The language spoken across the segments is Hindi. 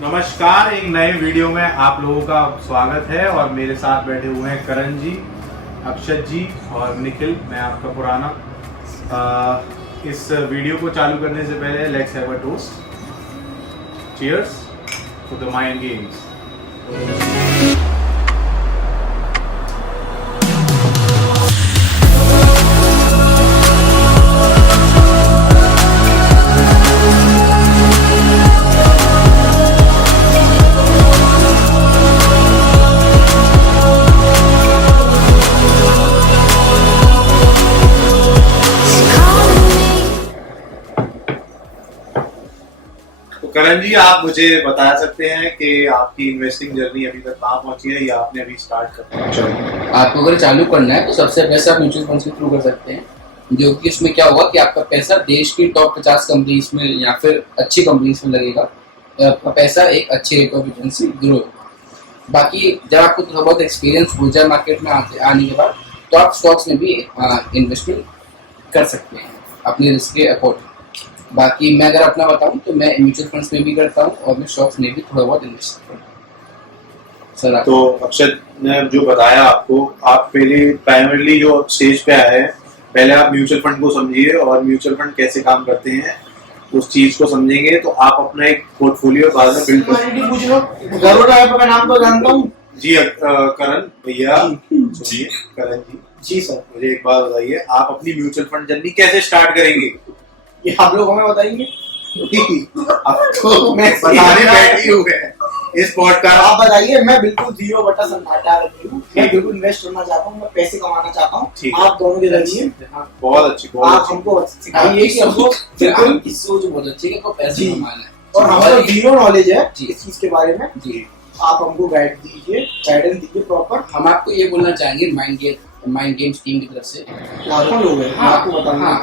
नमस्कार, एक नए वीडियो में आप लोगों का स्वागत है और मेरे साथ बैठे हुए हैं करण जी, अक्षत जी और निखिल। मैं आपका पुराना। इस वीडियो को चालू करने से पहले let's have a toast. Cheers to the mind games. Karan ji, आप मुझे बता सकते हैं कि आपकी इन्वेस्टिंग जर्नी अभी तक कहाँ पहुंची है या आपने अभी स्टार्ट कर? आपको अगर चालू करना है तो सबसे पैसा आप म्यूचुअल फंड्स के थ्रू कर सकते हैं, जो कि इसमें क्या होगा कि आपका पैसा देश की टॉप 50 कंपनीज में या फिर अच्छी कंपनीज में लगेगा। आपका पैसा एक अच्छी रेट ऑफ रिटर्न से ग्रो होगा। बाकी जब आपको थोड़ा बहुत एक्सपीरियंस हो जाए मार्केट में आने के बाद, तो आप स्टॉक्स में भी इन्वेस्टमेंट कर सकते हैं अपने रिस्क के अकॉर्डिंग। बाकी मैं अगर अपना बताऊं तो मैं म्यूचुअल फंड्स में भी करता हूं और मैं स्टॉक्स में भी थोड़ा बहुत इन्वेस्ट करता हूं। सर तो अक्षत ने जो बताया आपको, आप पहले प्राइमरली जो स्टेज पे आए हैं, पहले आप म्यूचुअल फंड को समझिए और म्यूचुअल फंड कैसे काम करते हैं उस चीज को समझेंगे तो आप अपना एक पोर्टफोलियो बाद में बिल्ड कर। गरुड़ ऐप का नाम तो जानता हूँ जी। करण भैया सुनिए, करण जी जी सर। मुझे एक बात बताइए, आप अपनी म्यूचुअल फंड जर्नी कैसे स्टार्ट करेंगे? ये आप लोग हमें बताएंगे। अब तो मैं बताने बैठी हूँ इस पॉडकास्ट। आप बताइए। मैं बिल्कुल 0 सन्नाटा रखी हूँ। मैं बिल्कुल इन्वेस्ट करना चाहता हूँ, मैं पैसे कमाना चाहता हूँ। आप दोनों के जरिए बहुत अच्छी, आप हमको सिखाइए कि हमको बिल्कुल किस सोच बहुत अच्छी है, पैसे कमाना है और हमारा जीरो नॉलेज है जी इस चीज के बारे में। जी, आप हमको गाइडेंस दीजिए प्रॉपर। हम आपको ये बोलना चाहेंगे माइंड गेम्स टीम की तरफ से लाखों लोग हैं, हाँ, आपको बताऊंगा। हाँ,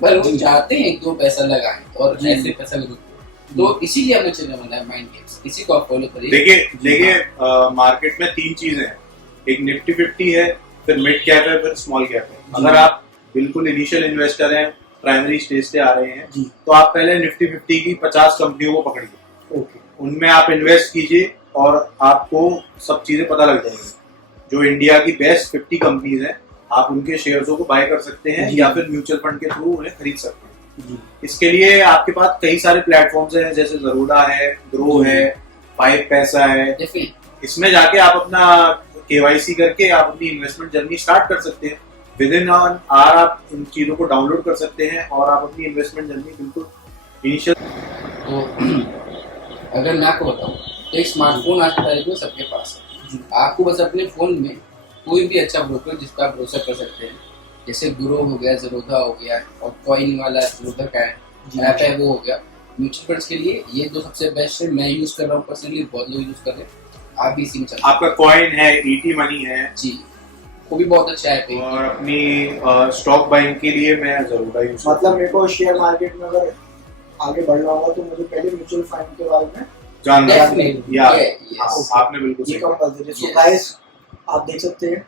पर हम चाहते हैं एक दो पैसा लगाएं और ऐसे पैसा ग्रो, तो इसीलिए हमें चलने वाला है माइंड गेम्स। इसी को आप फॉलो करिए। देखिए मार्केट में 3 चीजें हैं, एक निफ्टी 50 है, फिर मिड कैप है, फिर स्मॉल कैप है। अगर आप बिल्कुल इनिशियल इन्वेस्टर हैं, प्राइमरी स्टेज से आ रहे हैं, तो आप पहले निफ्टी 50 की 50 कंपनियों को पकड़िए। उनमें आप इन्वेस्ट कीजिए और आपको सब चीजें पता लग जाएंगी। जो इंडिया की बेस्ट 50 कंपनीज हैं, आप उनके शेयर्सों को बाय कर सकते हैं या फिर म्यूचुअल फंड के थ्रू उन्हें खरीद सकते हैं। इसके लिए आपके पास कई सारे प्लेटफॉर्म्स हैं, जैसे जरोडा है, ग्रो है, 5 पैसा है। इसमें जाके आप अपना KYC करके आप अपनी इन्वेस्टमेंट जर्नी स्टार्ट कर सकते हैं। विद इन an hour आप इन चीजों को डाउनलोड कर सकते हैं और आप अपनी इन्वेस्टमेंट जर्नी बिल्कुल इनिशियल। तो अगर मैं आपको बताऊं तो एक स्मार्टफोन आज की तारीख में सबके पास है। आपको बस अपने फोन में कोई भी अच्छा ब्रोकर जिस पर आप भरोसा कर सकते हैं, जैसे ग्रो हो गया, जरोधा हो गया और कॉइन वाला जरोधा का ऐप है वो हो गया। म्यूचुअल फंड्स के लिए ये दो सबसे बेस्ट है। मैं यूज कर रहा हूँ पर्सनली, बहुत लोग यूज कर रहे हैं। आप भी इसी में चल। आपका कॉइन है, ET मनी है जी, वो भी बहुत अच्छा ऐप है। और अपनी स्टॉक बाइंग के लिए मैं जरूर यूज मतलब मेरे को शेयर मार्केट में अगर आगे बढ़ना होगा तो मुझे पहले म्यूचुअल फंड के बारे में जानना है। आपने बिल्कुल ये कंपलसरी। सो गाइस, आप देख सकते हैं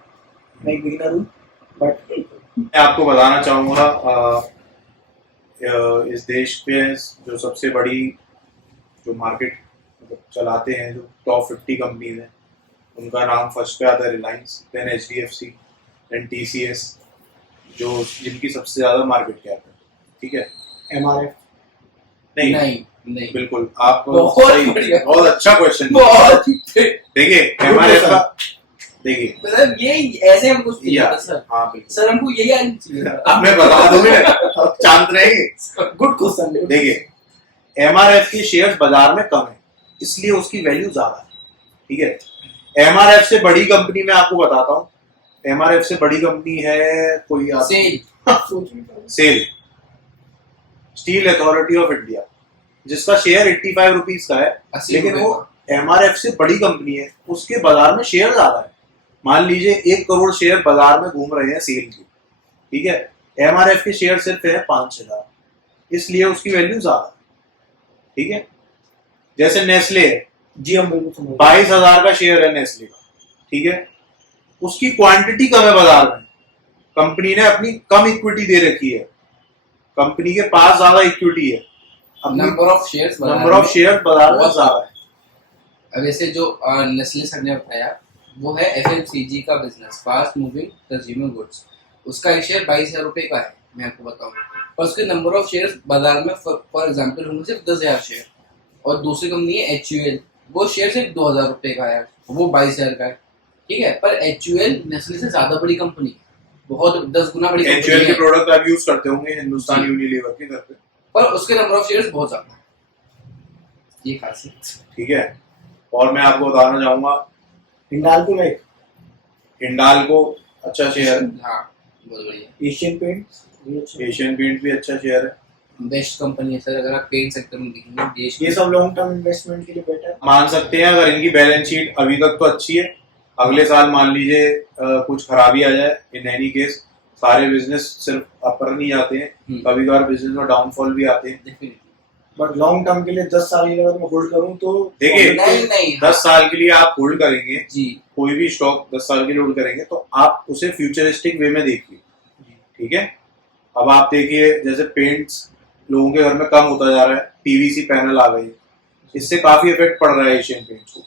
मैं एक बिगिनर हूँ, बट मैं आपको बताना चाहूँगा इस देश पे जो सबसे बड़ी जो मार्केट चलाते हैं, जो टॉप 50 कंपनीज हैं, उनका नाम फर्स्ट पे आता है Reliance, then HDFC, then TCS, जो जिनकी सबसे ज़्यादा मार्केट कैप है। ठीक है। MRF नहीं बिल्कुल। आप बहुत अच्छा क्वेश्चन। देखिए MRF का, देखिए मतलब ये ऐसे हम कुछ सर। हाँ बिल्कुल सर, हमको यही आनी चाहिए। अब मैं बता दूंगा, शांत रहेंगे। Good question. देखिए MRF के शेयर्स बाजार में कम है, इसलिए उसकी वैल्यू ज्यादा है। ठीक है। MRF से बड़ी कंपनी मैं आपको बताता हूँ। MRF से बड़ी कंपनी है कोई सेल, स्टील अथॉरिटी ऑफ इंडिया, जिसका शेयर 85 रुपीज का है, लेकिन वो MRF से बड़ी कंपनी है, उसके बाजार में शेयर ज्यादा है। मान लीजिए 1 करोड़ शेयर बाजार में घूम रहे हैं सेल की। ठीक है। MRF के शेयर सिर्फ है 5,000, इसलिए उसकी वैल्यू ज्यादा है। ठीक है। जैसे नेस्ले है जी, हम बिल्कुल 22,000 का शेयर है नेस्ले का। ठीक है। उसकी क्वांटिटी कम है बाजार में, कंपनी ने अपनी कम इक्विटी दे रखी है, कंपनी के पास ज्यादा इक्विटी है, नंबर ऑफ शेयर्स बाजार में ज्यादा है। अब ऐसे जो नेस्ले सर ने बताया वो है FMCG का business, fast moving consumer goods. उसका एक शेयर 22,000 रुपये का है, मैं आपको बताऊं। और उसके नंबर ऑफ शेयर्स बाजार में फॉर एग्जांपल होंगे सिर्फ 10,000 शेयर। और दूसरी कंपनी है HUL, वो शेयर सिर्फ 2,000 रुपये का है, वो 22,000 का है, ठीक है। पर HUL नेस्ले से ज्यादा बड़ी कंपनी है, बहुत 10 गुना बड़ी कंपनी HUL के है। प्रोडक्ट आप यूज करते होंगे हिंदुस्तान यूनिलीवर के घर पे, पर उसके नंबर ऑफ शेयर्स बहुत ज्यादा है, ये खासियत। ठीक है। और मैं आपको बताना चाहूंगा हिंडाल्को में हिंडाल्को अच्छा शेयर है, हाँ बहुत बढ़िया। एशियन पेंट्स भी अच्छा है। एशियन पेंट भी अच्छा शेयर है। बेस्ट कंपनी है सर, अगर आप पेंट सेक्टर में देखेंगे देश ये में। सब लॉन्ग टर्म इन्वेस्टमेंट के लिए बेटर है। मान सकते हैं अगर इनकी बैलेंस शीट अभी तक तो अच्छी है, अगले साल मान लीजिए कुछ खराबी आ जाए, इन एनी केस सारे बिजनेस सिर्फ अपर नहीं जाते हैं, कभी कभार बिजनेस में डाउनफॉल भी आते हैं। Definitely। बट लॉन्ग टर्म के लिए 10 साल के लिए अगर मैं होल्ड करूं तो देखिए नहीं 10 साल के लिए आप होल्ड करेंगे, जी, कोई भी स्टॉक 10 साल के लिए होल्ड करेंगे तो आप उसे फ्यूचरिस्टिक वे में देखिए, ठीक है। अब आप देखिए जैसे पेंट्स लोगों के घर में कम होता जा रहा है, PVC पैनल आ गई, इससे काफी इफेक्ट पड़ रहा है एशियन पेंट्स को,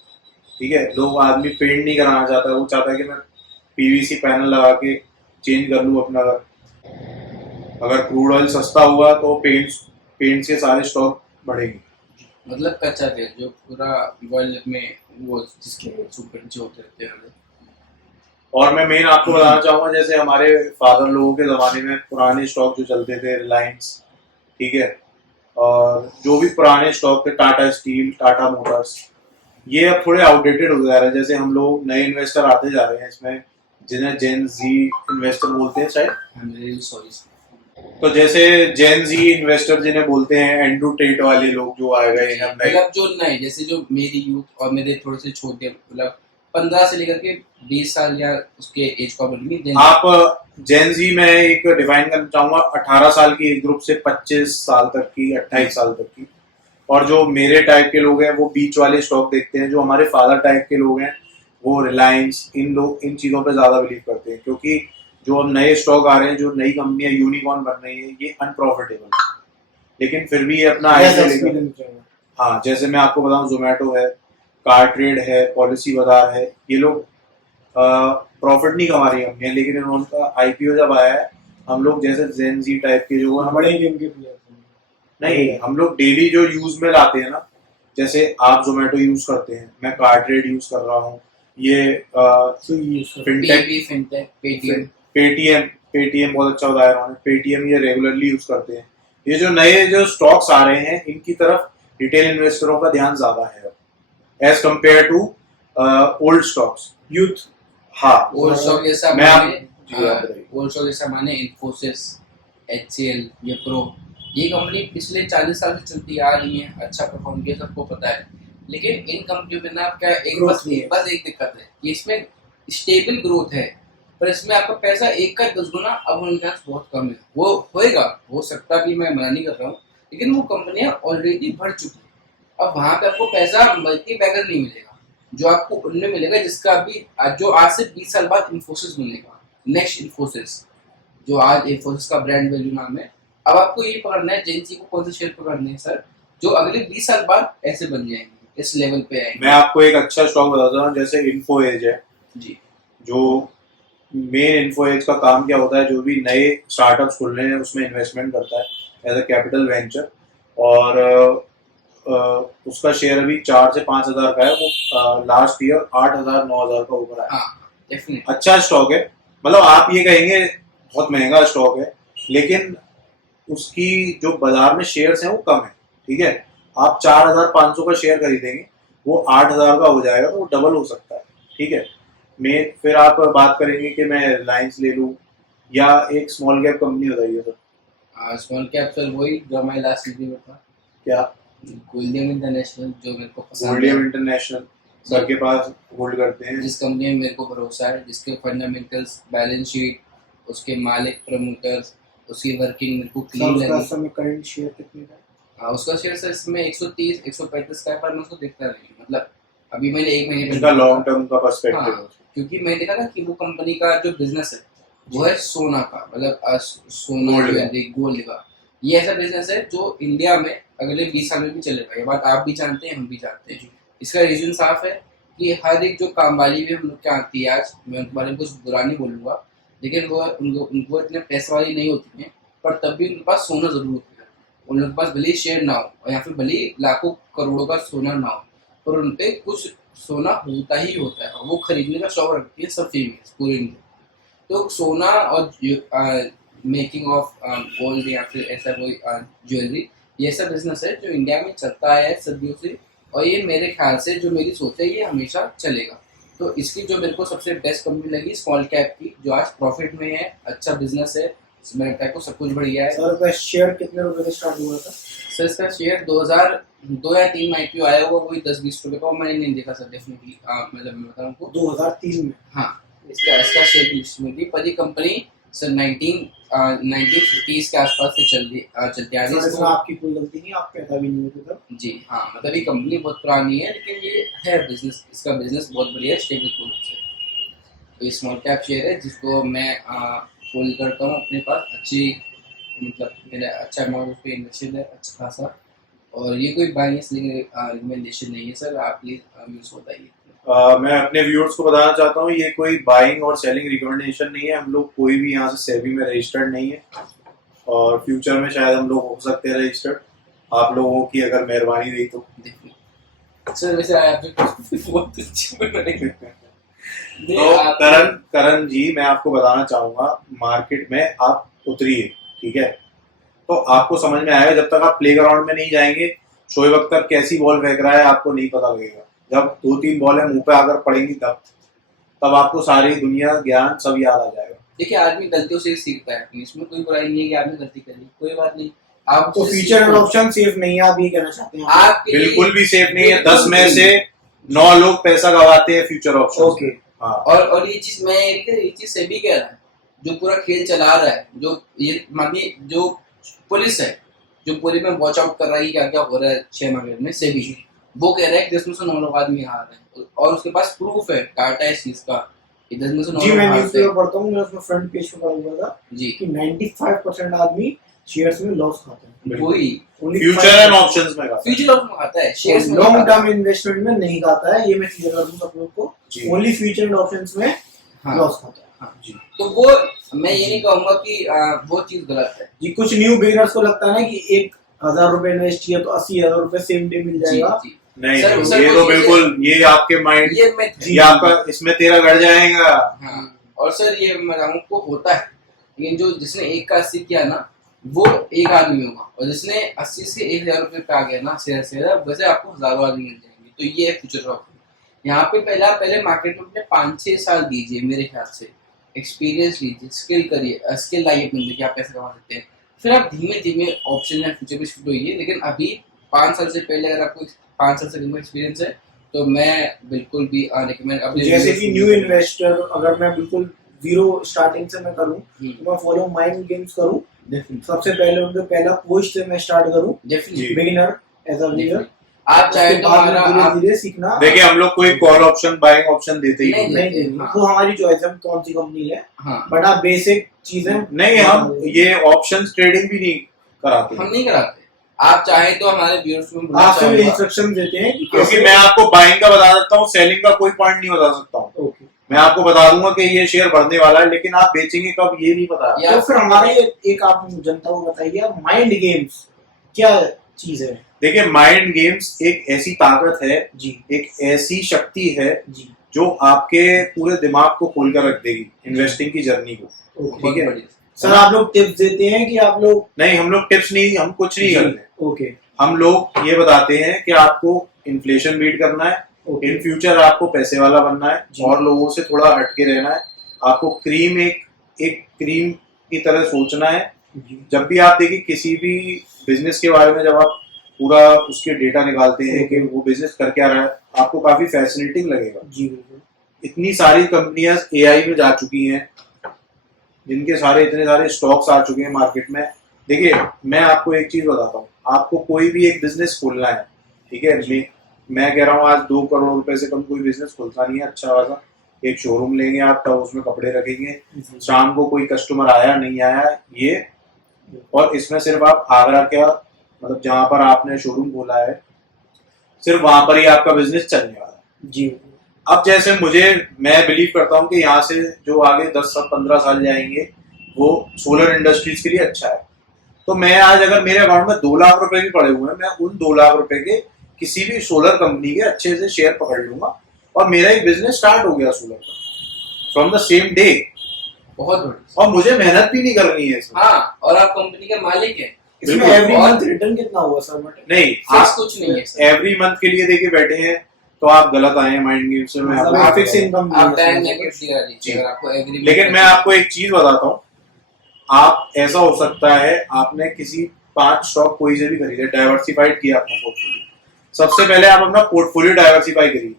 ठीक है। लोग आदमी पेंट नहीं कराना चाहता, वो चाहता है कि मैं PVC पैनल लगा के चेंज कर लूँ अपना घर। अगर क्रूड ऑयल सस्ता हुआ तो पेंट्स के सारे स्टॉक बढ़ेंगे। मतलब कच्चा तेल जो पूरा वर्ल्ड में वो जिसके सुपर नीचे होते रहते हैं। और मैं मेन आपको बताना चाहूंगा जैसे हमारे फादर लोगों के जमाने में पुराने स्टॉक जो चलते थे, रिलायंस, ठीक है, और जो भी पुराने स्टॉक थे, टाटा स्टील, टाटा मोटर्स, ये अब थोड़े आउटडेटेड हो जा रहे हैं। जैसे हम लोग नए इन्वेस्टर आते जा रहे हैं इसमें, जिन्हें जेन जी इन्वेस्टर बोलते हैं शायद। सॉरी, तो जैसे जेन जी इन्वेस्टर जिन्हें बोलते हैं, एंड्रू टेट वाले लोग जो आए गए हैं, मतलब जो नहीं, जैसे जो मेरी यूथ और मेरे थोड़े से छोटे, मतलब 15 से लेकर के 20 साल या उसके एज को बोलेंगे आप जेन जी में एक डिफाइन करना चाहूंगा 18 साल की एज ग्रुप से 25 साल तक की, 28 साल तक की। और जो मेरे टाइप के लोग हैं वो बीच वाले स्टॉक देखते हैं। जो हमारे फादर टाइप के लोग हैं वो रिलायंस, इन चीजों पे ज्यादा बिलीव करते हैं, क्योंकि जो अब नए स्टॉक आ रहे हैं, जो नई कंपनियां यूनिकॉर्न बन रही है, ये अनप्रॉफिटेबल है, लेकिन फिर भी ये अपना आइडिया लेकर, हाँ जैसे मैं आपको बताऊं जोमेटो है, कार ट्रेड है, पॉलिसी बाजार है, ये लोग प्रॉफिट नहीं कमा रही कंपनियां, लेकिन उनका IPO जब आया है, हम लोग जैसे जेन जी टाइप के जो बड़े गेम के प्लेयर नहीं, हम लोग डेली जो यूज में लाते हैं ना, जैसे आप जोमेटो यूज करते हैं, मैं कार ट्रेड यूज कर रहा हूँ, ये फिनटेक, पेटीएम बहुत अच्छा उदाहरण है, पेटीएम ये रेगुलरली यूज करते हैं। ये जो नए जो स्टॉक्स आ रहे हैं, इनकी तरफ रिटेल इन्वेस्टरों का ध्यान ज्यादा है as compare to old stocks, youth. हाँ, ओल्ड स्टॉक जैसा मैं ओल्ड स्टॉक जैसा माने इन्फोसिस, HCL, विप्रो, ये कंपनी पिछले 40 साल से चलती आ रही है, अच्छा परफॉर्म किया, सबको पता है। लेकिन इन कंपनियों में ना क्या बस एक दिक्कत है कि इसमें स्टेबल ग्रोथ है, पर इसमें आपका पैसा एक का 10 गुना अब होने का चांस बहुत कम है। वो होएगा, हो सकता भी, मैं मना नहीं कर रहा हूँ, लेकिन वो कंपनियां ऑलरेडी बढ़ चुकी है। अब वहां पे आपको पैसा मल्टी बैगर नहीं मिलेगा जो आपको उनमें मिलेगा, जिसका अभी जो आज से 20 साल बाद इन्फोसिस बनेगा, नेक्स्ट इन्फोसिस, जो आज इन्फोसिस का ब्रांड वैल्यू नाम है। अब आपको ये पकड़ना है जेन जी को, कौन से शेयर पकड़ने हैं सर, जो अगले 20 साल बाद ऐसे बन जाएंगे, इस लेवल पे आएंगे। मैं आपको एक अच्छा स्टॉक बताता हूँ, जैसे इन्फो एज है जी, जो मेन इन्फो एज का काम क्या होता है, जो भी नए स्टार्टअप्स खुल रहे हैं उसमें इन्वेस्टमेंट करता है एज अ कैपिटल वेंचर, और उसका शेयर अभी 4 से 5 हजार का है। वो लास्ट ईयर 8,000 9,000 का ऊपर आया। अच्छा स्टॉक है, मतलब आप ये कहेंगे बहुत महंगा स्टॉक है, लेकिन उसकी जो बाजार में शेयर्स हैं वो कम है, ठीक है। आप 4,500 का शेयर खरीदेंगे, वो 8,000 का हो जाएगा, तो वो डबल हो सकता है, ठीक है। मैं फिर आप बात करेंगे कि मैं रिलायंस ले लूं या एक स्मॉल कैप कंपनी बताइए सर। स्मॉल कैप सर वही जो हमारे लास्ट वीडियो में था, क्या गोल्डियम इंटरनेशनल, जो मेरे को पसंद है। गोल्डियम इंटरनेशनल सर के पास होल्ड करते हैं, जिस कंपनी में मेरे को भरोसा है, जिसके फंडामेंटल्स, बैलेंस शीट, उसके मालिक, प्रमोटर्स, उसकी वर्किंग मेरे को क्लीन लगी। करंट शेयर कितने का है? उसका शेयर सर इसमें 130 135 का है, पर मैं उसको देखता नहीं, मतलब अभी मैंने 1 महीने इसका लॉन्ग टर्म का पर्सपेक्टिव है, क्योंकि मैंने देखा था कि वो कंपनी का जो बिजनेस है वो है सोना का, मतलब सोना ज्वेलरी, गोल्ड का। ये ऐसा बिजनेस है जो इंडिया में अगले 20 साल में भी चलेगा। ये बात आप भी जानते हैं, हम भी जानते हैं। इसका रीजन साफ है कि हर एक जो काम वाली भी हम लोग क्या आती है, आज मैं उनके बारे में कुछ बुरा नहीं बोलूँगा, लेकिन वो उनको इतने पैसे वाली नहीं होती हैं, पर तब भी उनके पास सोना जरूर होता है। उन लोगों के पास भले ही शेयर ना हो या फिर भले ही लाखों करोड़ों का सोना ना हो, पर उन पे कुछ सोना होता ही होता है। वो खरीदने का शौक रखती है सब फीमेल्स पूरे इंडिया। तो सोना और मेकिंग ऑफ गोल्ड या फिर ऐसा कोई ज्वेलरी, ये ऐसा बिजनेस है जो इंडिया में चलता है सदियों से, और ये मेरे ख्याल से जो मेरी सोच है ये हमेशा चलेगा। तो इसकी जो मेरे को सबसे बेस्ट कंपनी लगी स्मॉल कैप की, जो आज प्रॉफिट में है, अच्छा बिजनेस है, मेरे ख्याल को सब कुछ बढ़िया है। सर इसका शेयर कितने रुपए से स्टार्ट हुआ था? सर इसका शेयर 2002 या 3 में IPO आया हुआ, वही 10-20 रुपए का, मैंने नहीं देखा सर डेफिनेटली, मतलब मैं बताऊँ आपको 2003 में। हाँ, इसका शेयर लिस्ट में थी, पर ये कंपनी सर 1950s के आसपास से चलती आ रही है। इसमें आपकी कोई गलती नहीं, आप पैदा भी नहीं होते तब। जी हाँ, मतलब ये कंपनी बहुत पुरानी है, लेकिन ये है बिजनेस, इसका बिजनेस बहुत बढ़िया है, स्टेबल प्रोडक्ट्स है। तो ये स्मॉल कैप शेयर है जिसको मैं होल्ड करता हूँ अपने पास। अच्छी मतलब मेरा अच्छा अमाउंट उस पर इन्वेस्टेड है, अच्छा खासा। और ये कोई बाइंग रिकमेंडेशन नहीं है सर, आप प्लीज यूज बताइए। मैं अपने व्यूअर्स को बताना चाहता हूँ, ये कोई बाइंग और सेलिंग रिकमेंडेशन नहीं है। हम लोग कोई भी यहाँ से सेबी में रजिस्टर्ड नहीं है, और फ्यूचर में शायद हम लोग हो सकते हैं रजिस्टर्ड, आप लोगों की अगर मेहरबानी रही तो। सर वैसे बहुत अच्छी तो करण जी, मैं आपको बताना चाहूंगा, मार्केट में आप उतरिए, ठीक है? तो आपको समझ में आएगा। जब तक आप प्लेग्राउंड में नहीं जाएंगे, शोएब अख्तर कैसी बॉल फेंक रहा है आपको नहीं पता लगेगा। जब 2-3 बॉलें मुंह पे आकर पड़ेंगी तब आपको सारी दुनिया ज्ञान सब याद आ जाएगा। देखिए, आदमी गलतियों से सीखता है, इसमें कोई बुराई नहीं है कि आपने गलती करी, कोई बात नहीं। आप तो फ्यूचर एंड ऑप्शन सेफ नहीं है, आप ये कहना चाहते हैं? आप बिल्कुल भी सेफ नहीं है। 10 में से 9 लोग पैसा गवाते हैं फ्यूचर ऑप्शन। ओके, हाँ। और ये चीज से भी कह रहा है, जो पूरा खेल चला रहा है, जो ये मानिए जो पुलिस है, जो पूरे में वॉच आउट कर रहा है क्या क्या हो रहा है शेयर मार्केट में, से भी वो कह रहा है कि 10 में से 9 लोग आदमी हार रहे हैं, और उसके पास प्रूफ है, डाटा है इस चीज का कि 10 में से 9 जी। लोग मैं हारते न्यूज़ पेपर पढ़ता हूँ, मैं उसमें फ्रंट पेज पे पढ़ा हुआ था जी कि 95% आदमी शेयर्स में लॉस खाते हैं। वही फ्यूचर एंड ऑप्शंस में फ्यूचर ऑप्शन खाता है, शेयर्स में लॉन्ग टर्म इन्वेस्टमेंट में नहीं खाता है, ये मैं क्लियर कर दूं सब लोग को। जी। ओनली फ्यूचर एंड ऑप्शंस में हाँ। लॉस खाता है। हाँ। जी। तो वो मैं ये नहीं कहूंगा कि वो चीज गलत है जी। कुछ न्यू बिगिनर्स को लगता है ना कि 1000 रुपए इन्वेस्ट किया तो 80,000 रुपए सेम डे मिल जाएगा। जी, नहीं, सर, ये तो बिल्कुल, ये आपके माइंड, ये आपका, इसमें तेरा गड़ जाएगा। हाँ। और सर ये मैं आपको होता है, लेकिन जो जिसने 1 का 80 किया ना, वो एक आदमी होगा, और जिसने 80 से 1000 रुपए पे आ गया ना शेयर से, वैसे आपको हजारों आदमी मिल जाएंगे। तो ये है फ्यूचर ऑप्शन। यहाँ पे पहले मार्केट में अपने 5-6 साल दीजिए, मेरे ख्याल से एक्सपीरियंस लीजिए, स्किल लाइए अपने अंदर कि आप पैसे कमा सकते हैं, फिर आप धीमे धीमे ऑप्शन या फ्यूचर पे शिफ्ट होइए। लेकिन अभी 5 साल से पहले अगर आपको 5 साल से कम एक्सपीरियंस है, तो मैं बिल्कुल भी रिकमेंड अपने जैसे कि न्यू इन्वेस्टर, अगर मैं बिल्कुल जीरो स्टार्टिंग से मैं करूं तो मैं फॉलो माइंड गेम्स करूं। सबसे पहले उनके पहला पोस्ट से मैं स्टार्ट करूं, बिगिनर एज अ बिगिनर। आप चाहे तो हमारा धीरे सीखना। देखिए, हम लोग कोई कॉल ऑप्शन, बाइंग ऑप्शन देते ही नहीं, वो हमारी चॉइस है, कौन सी कंपनी है। हाँ। बट आप बेसिक चीजें नहीं, हम ये ऑप्शन ट्रेडिंग भी नहीं कराते, हम नहीं कराते। आप चाहे तो हमारे व्यूअर्स में आप सिर्फ इंस्ट्रक्शन देते हैं, क्योंकि मैं आपको बाइंग का बता सकता हूँ, सेलिंग का कोई पॉइंट नहीं बता सकता हूँ। ओके, मैं आपको बता दूंगा कि ये शेयर बढ़ने वाला है, लेकिन आप बेचेंगे कब ये नहीं पता। तो फिर हमारे एक आप जनता को बताइए, माइंड गेम्स क्या चीज है? देखिए, माइंड गेम्स एक ऐसी ताकत है जी, एक ऐसी शक्ति है जी, जो आपके पूरे दिमाग को खोल कर रख देगी इन्वेस्टिंग की जर्नी को। ठीक है सर, आप लोग टिप्स देते हैं कि आप लोग? नहीं, हम लोग टिप्स नहीं, हम कुछ नहीं करते। ओके, हम लोग ये बताते हैं कि आपको इन्फ्लेशन बीट करना है, इन फ्यूचर आपको पैसे वाला बनना है, और लोगों से थोड़ा हटके रहना है। आपको क्रीम एक क्रीम की तरह सोचना है। जब भी आप देखिए किसी भी बिजनेस के बारे में, जब आप पूरा उसके डेटा निकालते हैं कि वो बिजनेस कर क्या रहा है, आपको काफी फैसिनेटिंग लगेगा। जी बिल्कुल। इतनी सारी कंपनियां AI में जा चुकी हैं, जिनके इतने सारे स्टॉक्स आ चुके हैं मार्केट में। देखिए, मैं आपको एक चीज बताता हूँ, आपको कोई भी एक बिजनेस खोलना है, ठीक है? मैं कह रहा हूँ आज 2 करोड़ रुपए से कम कोई बिजनेस खुलता नहीं है अच्छा खासा। एक शोरूम लेंगे आप, तब उसमें कपड़े रखेंगे, शाम को कोई कस्टमर आया नहीं आया ये, और इसमें सिर्फ आप आगरा का मतलब जहां पर आपने शोरूम खोला है सिर्फ वहां पर ही आपका बिजनेस चलने वाला है जी। अब जैसे मैं बिलीव करता हूँ कि यहाँ से जो आगे 10-15 साल जाएंगे वो सोलर इंडस्ट्रीज के लिए अच्छा है। तो मैं आज अगर मेरे अकाउंट में 2 लाख रुपए भी पड़े हुए हैं, मैं उन 2 लाख रुपए के किसी भी सोलर कंपनी के अच्छे से शेयर पकड़ लूंगा और मेरा एक बिजनेस स्टार्ट हो गया सोलर का फ्रॉम द सेम डे। बहुत बढ़िया। और मुझे मेहनत भी नहीं करनी है इसमें। हाँ, और आप कंपनी के मालिक हैं। इसमें एवरी मंथ रिटर्न कितना हुआ सर? नहीं, आप कुछ नहीं है एवरी मंथ के लिए देके बैठे हैं तो आप गलत आए हैं माइंड गेम से। मैं मतलब आपको फिक्स इनकम आप टाइम नेगेटिव दिखा दीजिए अगर आपको एग्री। लेकिन मैं आपको एक चीज बताता हूँ, आप ऐसा हो सकता है आपने किसी 5 स्टॉक कोई से भी खरीदे, डाइवर्सिफाइड किया अपना पोर्टफोलियो। सबसे पहले आप अपना पोर्टफोलियो डाइवर्सिफाई करिए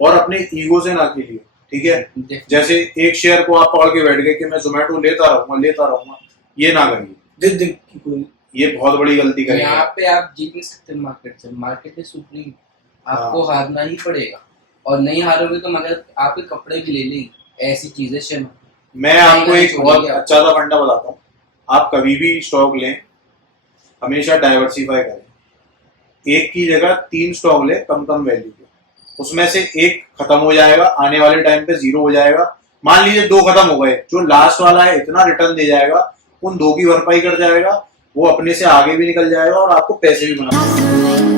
और अपने ईगो से ना खेलिए, ठीक है? जैसे एक शेयर को आप पकड़ के बैठ गए कि मैं जोमेटो लेता रहूंगा, ये ना करिए। ये बहुत बड़ी गलती करेंगे। यहाँ पे आप जीत नहीं सकते मार्केट से। मार्केट इज सुप्रीम, आपको हारना ही पड़ेगा और नहीं हारोगे तो मगर आपके कपड़े भी ले लेंगे, ऐसी चीजें शेयर। मैं आपको एक बहुत अच्छा सा फंडा बताता हूँ, आप कभी भी स्टॉक लें हमेशा डाइवर्सिफाई करें। एक की जगह 3 स्टॉक लें कम वैल्यू के, उसमें से एक खत्म हो जाएगा, आने वाले टाइम पे 0 हो जाएगा। मान लीजिए 2 खत्म हो गए, जो लास्ट वाला है इतना रिटर्न दे जाएगा, उन 2 की भरपाई कर जाएगा, वो अपने से आगे भी निकल जाएगा और आपको पैसे भी बना